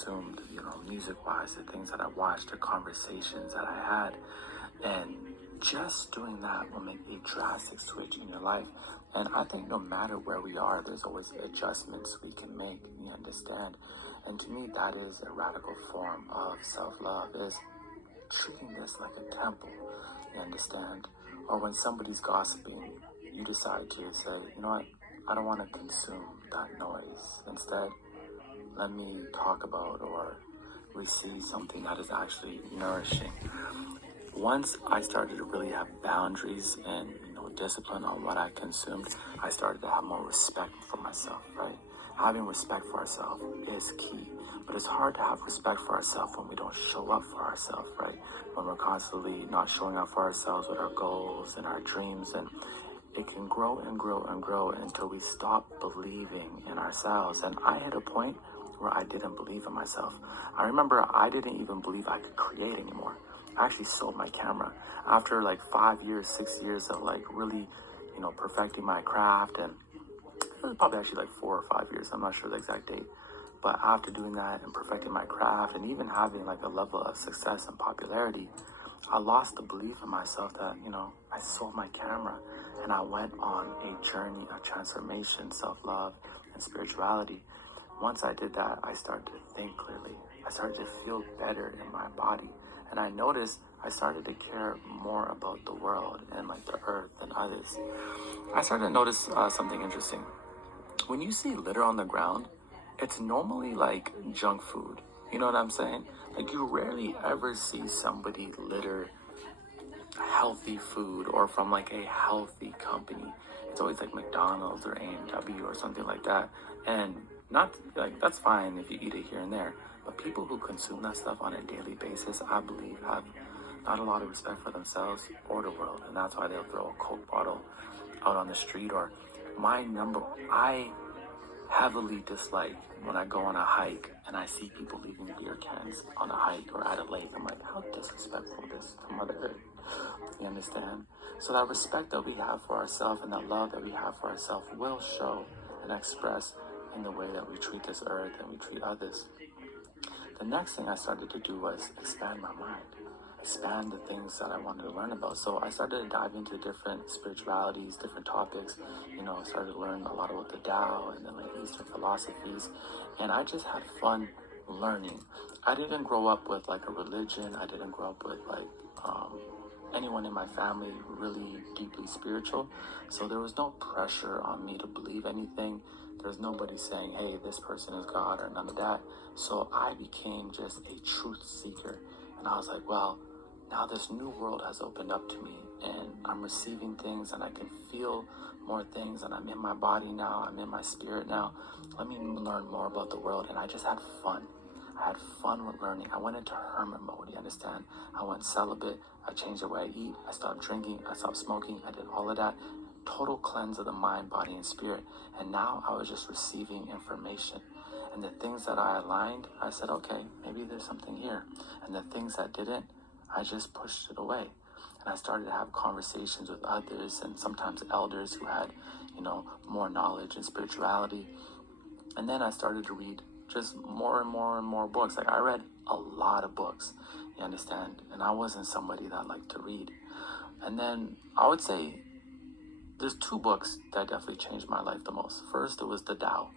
consumed, music-wise, the things that I watched, the conversations that I had. And just doing that will make a drastic switch in your life. And I think no matter where we are, there's always adjustments we can make, you understand? And to me, that is a radical form of self-love, is treating this like a temple, you understand? Or when somebody's gossiping, you decide to say, you know what, I don't want to consume that noise. Instead, let me talk about or receive something that is actually nourishing. Once I started to really have boundaries and discipline on what I consumed, I started to have more respect for myself, right? Having respect for ourselves is key, but it's hard to have respect for ourselves when we don't show up for ourselves, right? When we're constantly not showing up for ourselves with our goals and our dreams, and it can grow and grow and grow until we stop believing in ourselves. And I hit a point where I didn't believe in myself. I remember I didn't even believe I could create anymore. I actually sold my camera after like 5 years, 6 years of like really, perfecting my craft. And it was probably actually like 4 or 5 years. I'm not sure the exact date. But after doing that and perfecting my craft and even having like a level of success and popularity, I lost the belief in myself that, I sold my camera and I went on a journey of transformation, self-love, and spirituality. Once I did that, I started to think clearly. I started to feel better in my body. And I noticed I started to care more about the world and like the earth and others. I started to notice something interesting. When you see litter on the ground, it's normally like junk food. You know what I'm saying? Like you rarely ever see somebody litter healthy food or from like a healthy company. It's always like McDonald's or A&W or something like that. And not like that's fine if you eat it here and there. But people who consume that stuff on a daily basis, I believe, have not a lot of respect for themselves or the world. And that's why they'll throw a Coke bottle out on the street. Or I heavily dislike when I go on a hike and I see people leaving beer cans on a hike or at a lake. I'm like, how disrespectful this to Mother Earth. You understand? So that respect that we have for ourselves and that love that we have for ourselves will show and express in the way that we treat this earth and we treat others. The next thing I started to do was expand my mind, expand the things that I wanted to learn about. So I started to dive into different spiritualities, different topics, started to learn a lot about the Tao and then like Eastern philosophies. And I just had fun learning. I didn't grow up with like a religion. I didn't grow up with like anyone in my family really deeply spiritual. So there was no pressure on me to believe anything. There's nobody saying, hey, this person is God or none of that. So I became just a truth seeker. And I was like, well, now this new world has opened up to me and I'm receiving things and I can feel more things and I'm in my body now, I'm in my spirit now. Let me learn more about the world. And I just had fun. I had fun with learning. I went into hermit mode, you understand? I went celibate. I changed the way I eat. I stopped drinking. I stopped smoking. I did all of that. Total cleanse of the mind, body, and spirit. And now I was just receiving information. And the things that I aligned, I said, okay, maybe there's something here. And the things that didn't, I just pushed it away. And I started to have conversations with others and sometimes elders who had, more knowledge and spirituality. And then I started to read just more and more and more books. Like I read a lot of books, you understand? And I wasn't somebody that liked to read. And then I would say there's 2 books that definitely changed my life the most. First, it was the Tao.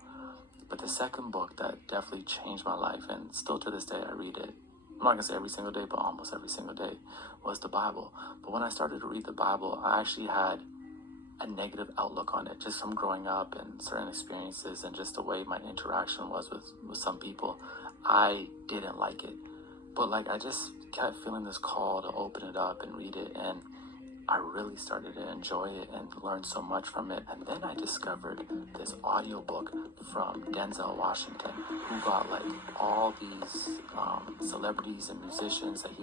But the second book that definitely changed my life, and still to this day I read it, I'm not going to say every single day, but almost every single day, was the Bible. But when I started to read the Bible, I actually had a negative outlook on it, just from growing up and certain experiences and just the way my interaction was with some people. I didn't like it. But like I just kept feeling this call to open it up and read it, and I really started to enjoy it and learn so much from it. And then I discovered this audiobook from Denzel Washington, who got like all these celebrities and musicians that he